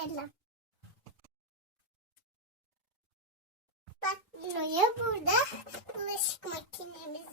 koyalım. Bak Loya burada bulaşık makinemiz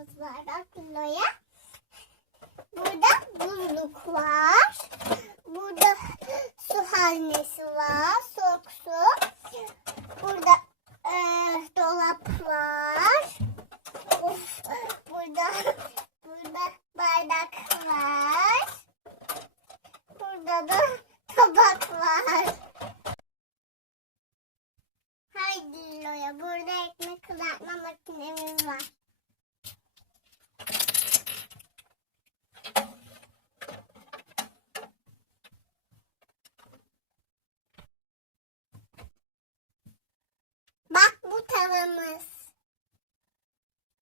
buzdolabımız var. Bak Loya. Burada buzluk var. Burada su haznesi var. Soğuk su. Burada eee, dolap var. Of, burada burada bardak var. Burada da tabak var. Haydi Loya burada ekmek kızartma makinemiz var. Bak bu tavamız.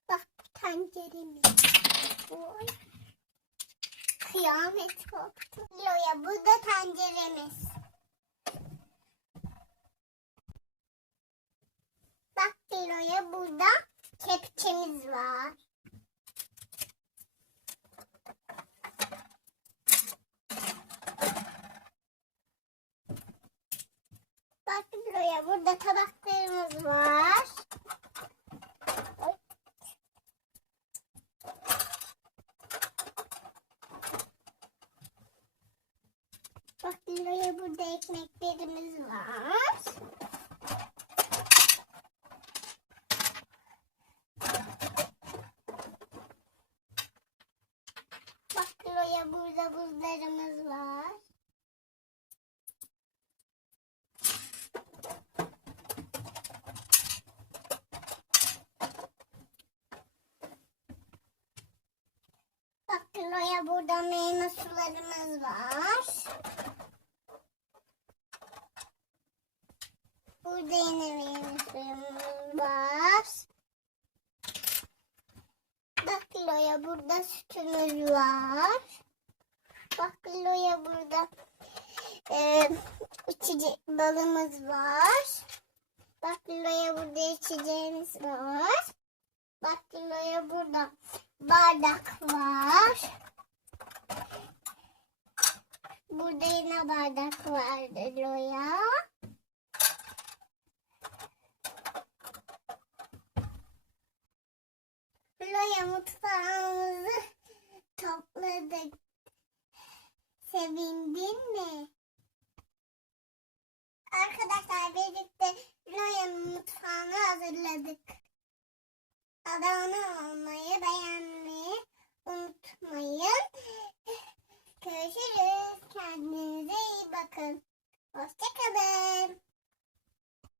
Bak bu tenceremiz. Oy. Kıyamet koptu. Loya bu da tenceremiz. Bak Loya burada kepçemiz var. Bak Loya burada tabaklarımız var. Oy. Bak Loya burada ekmeklerimiz var. Bak Loya burada buzlarımız var. Bak Loya burada meyve sularımız var. Burada yine meyve suyumuz var. Bak Loya burada sütümüz var. Bak Loya burada e, içecek balımız var. Bak Loya burada içeceğimiz var. Bak Loya burada bardak var. Burada yine bardak vardı Loya. Loya mutfağımızı topladık. Sevindin mi? Arkadaşlar birlikte Loya'nın mutfağını hazırladık. Abone olmayı, beğenmeyi